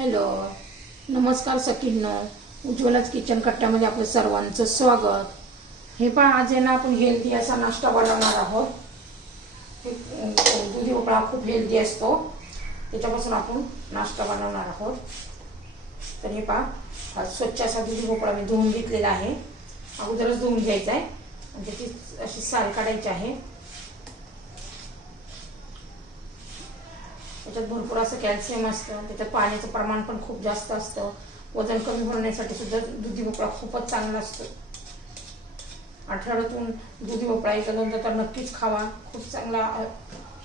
Hello. नमस्कार सखींनो. उज्ज्वलाच kitchen कट्ट्यामध्ये आपलं सर्वांचं स्वागत. हे पण आज आहे ना आपण हेल्दी असा नाश्ता बनवणार आहोत. हे, दुधी भोपळा खूप हेल्दी असतो. त्याच्यापासून आपण नाश्ता बनवणार आहोत. तर हे पहा स्वच्छ असा दुधी भोपळा मी धुवून घेतलेला आहे. अगोदरच धुवून घ्यायचा आहे. आणि त्याची अशी साल काढायची आहे. त्याच्यात भरपूर असं कॅल्शियम असतं त्याच्यात पाण्याचं प्रमाण पण खूप जास्त असतं. वजन कमी होण्यासाठी सुद्धा दुधी भोपळा खूपच चांगला असतो. आठवड्यातून दुधी भोपळा एका दोनदा तर नक्कीच खावा. खूप चांगला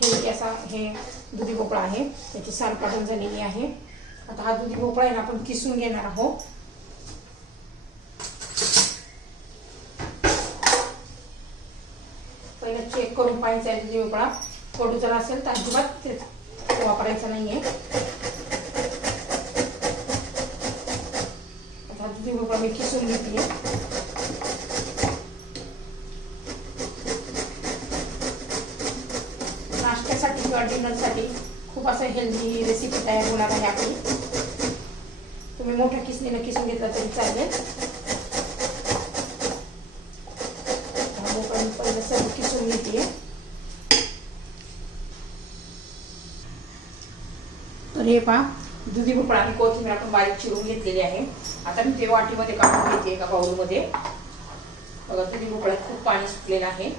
हेल्दी असा हे दुधी भोपळा आहे. त्याची साल काढून झालेली आहे. आता हा दुधी भोपळा आहे ना आपण किसून घेणार आहोत. पहिला चेक करून पाहायचा आहे दुधी भोपळा. कडू जर असेल तर अजिबात वापरायचा नाहीये आता दुधी भोपळा मी किसून घेतली नाश्त्यासाठी किंवा डिनरसाठी खूप असं हेल्दी रेसिपी तयार होणार आहे आपली तुम्ही मोठ्या किसणीनं किसून घेतला तरी चालेल मी पहिलं सर्व किसून घेते तर हे पहा. दुधी भोपळा आणि कोथिंबीर आपण बारीक चिरून घेतलेली आहे. आता मी ते वाटीमध्ये काढून घेते एका बाउलमध्ये बघा दुधी भोपळ्यात खूप पाणी सुटलेलं आहे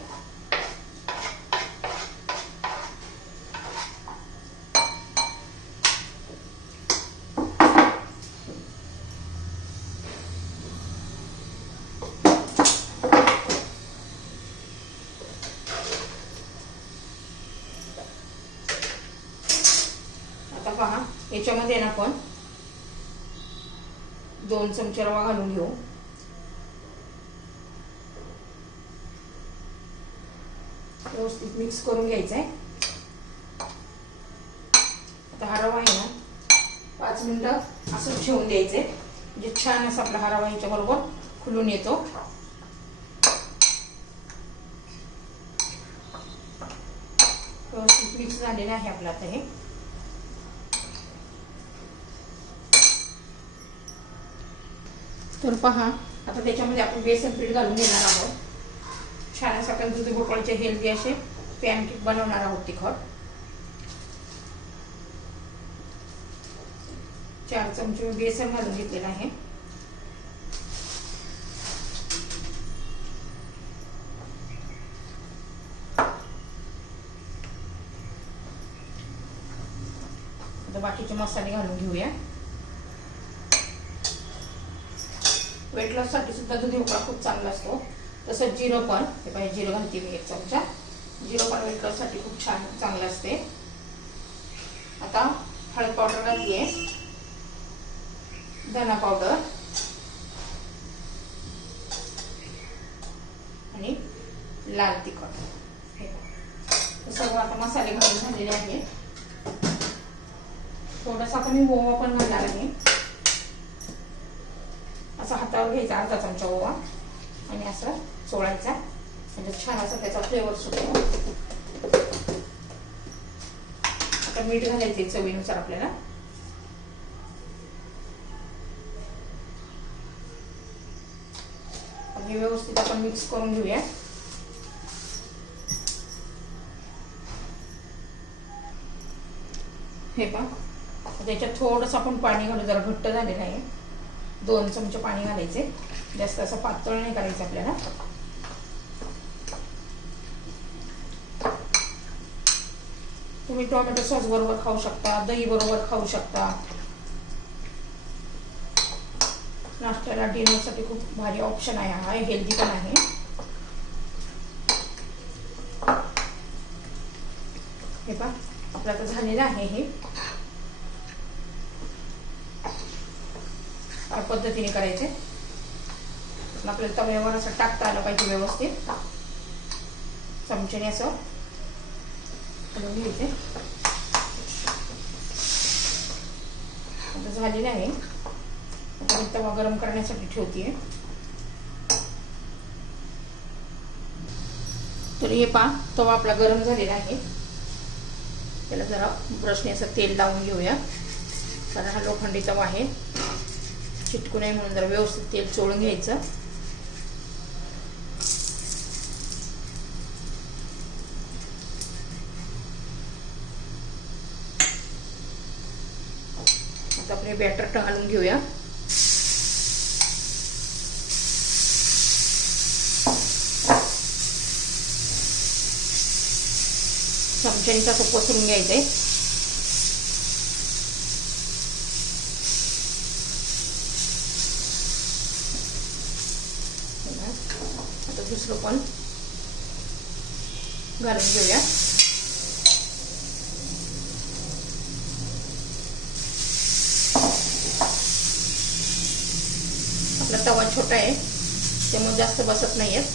आता पहा याच्यामध्ये ना आपण दोन चमचे रवा घालून घेऊ. व्यवस्थित मिक्स करून घ्यायचा आहे आता हा रवा आहे ना पाच मिनिटं असं ठेवून द्यायचे म्हणजे छान असा आपला हा रवा याच्या बरोबर खुलून येतो. व्यवस्थित मिक्स झालेलं आहे आपलं आता हे. तर पहा. आता त्याच्यामध्ये आपण बेसन पीठ घालून घेणार आहोत. छान असं आपण दुधी भोपळ्याचे हेल्दी असे पॅनकेक बनवणार आहोत तिखट. चार चमचे बेसन घालून घेतलेलं आहे. बाकीचे मसाले घालून घेऊया. वेट लॉससाठी सुद्धा दुधी भोपळा खूप चांगला असतो. तसंच जिरं पण हे पाहिजे जिरं घालते मी एक चमचा. जिरं पण वेट लॉससाठी खूप छान चांगलं असते. आता हळद पावडर घालते आहे धना पावडर. आणि लाल तिखट. हे सर्व सगळं आता मसाले घालून झालेले आहे. थोडासा आपण मी ओवा पण घालणार आहे. असा घ्यायचा अर्धा चमचा ओवा आणि असं चोळायचा म्हणजे छान असं त्याचा फ्लेवर सुटतो. आता मीठ घालायचे चवीनुसार आपल्याला. हे व्यवस्थित आपण मिक्स करून घेऊया. हे पहा. त्याच्यात थोडंसं आपण पाणी घालू जरा घट्ट झालेलं आहे दोन चमचे पाणी घालायचे. जास्त असं पातळ नाही करायचं आपल्याला. तुम्ही टोमॅटो सॉस बरोबर खाऊ शकता दही बरोबर खाऊ शकता. नाश्त्याला डिनरसाठी खूप भारी ऑप्शन आहे हा हेल्दी पण आहे. हे पहा आपलं आता झालेलं आहे हे. पद्धतीने करायचे. आपल्याला तव्यावर असं टाकता आलं पाहिजे व्यवस्थित. चमच्याने असं हलवून घ्यायचे. आता झालेलं आहे. आता मी तवा गरम करण्यासाठी ठेवते तर हे पा तवा आपला गरम झालेला आहे. त्याला जरा ब्रशने असं तेल लावून घेऊया. कारण हा लोखंडी तवा आहे. चिटकू नये म्हणून जरा व्यवस्थित तेल चोळून घ्यायचं. आता आपण हे बॅटर टाळून घेऊया. चमच्याने असं पसरून घ्यायचं आहे आता दुसरं पण घालून घेऊया. आपला तवा छोटा आहे त्यामुळे जास्त बसत नाही आहेत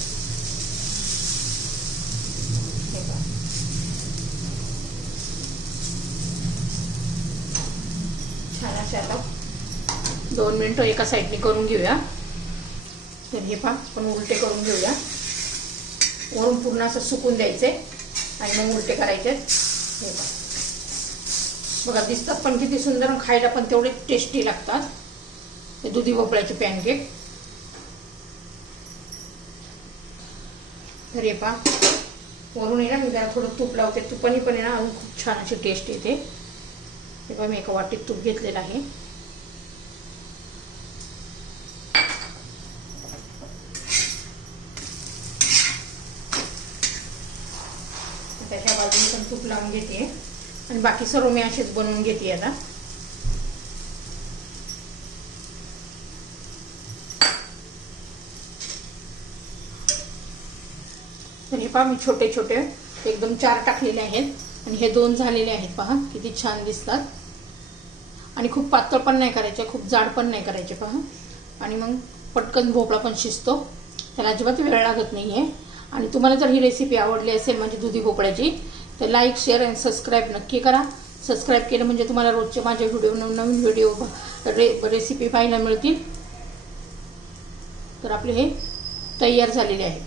छान असे आता दोन मिनटं एका साईडने करून घेऊया. तर हे पहा आपण उलटे करून घेऊया. वरून पूर्ण असं सुकून द्यायचे आणि मग उलटे करायचे हे पहा. बघा दिसतात पण किती सुंदर खायला पण तेवढे टेस्टी लागतात. हे दुधी भोपळ्याचे पॅनकेक तर हे पहा वरून आहे ना मी जरा थोडं तूप लावते. तुपाने पण आहे ना अजून खूप छान अशी टेस्ट येते. हे पहा मी एका वाटीत तूप घेतलेलं आहे. लावून घेते. आणि बाकी सर्व मी असेच बनवून घेते आता. तर हे पहा मी छोटे छोटे एकदम चार टाकलेले आहेत. आणि हे दोन झालेले आहेत पहा किती छान दिसतात. आणि खूप पातळ पण नाही करायचे खूप जाड पण नाही करायचे पहा. आणि मग पटकन भोपळा पण शिजतो. त्याला अजिबात वेळ लागत नाही आहे आणि तुम्हाला जर ही रेसिपी आवडली असेल म्हणजे दुधी भोपळ्याची तर लाईक शेअर आणि सबस्क्राईब नक्की करा. सबस्क्राईब केलं म्हणजे तुम्हाला रोजचे माझे व्हिडिओ नवीन व्हिडिओ रे रेसिपी पाहायला मिळतील. तर आपले हे तयार झालेले आहे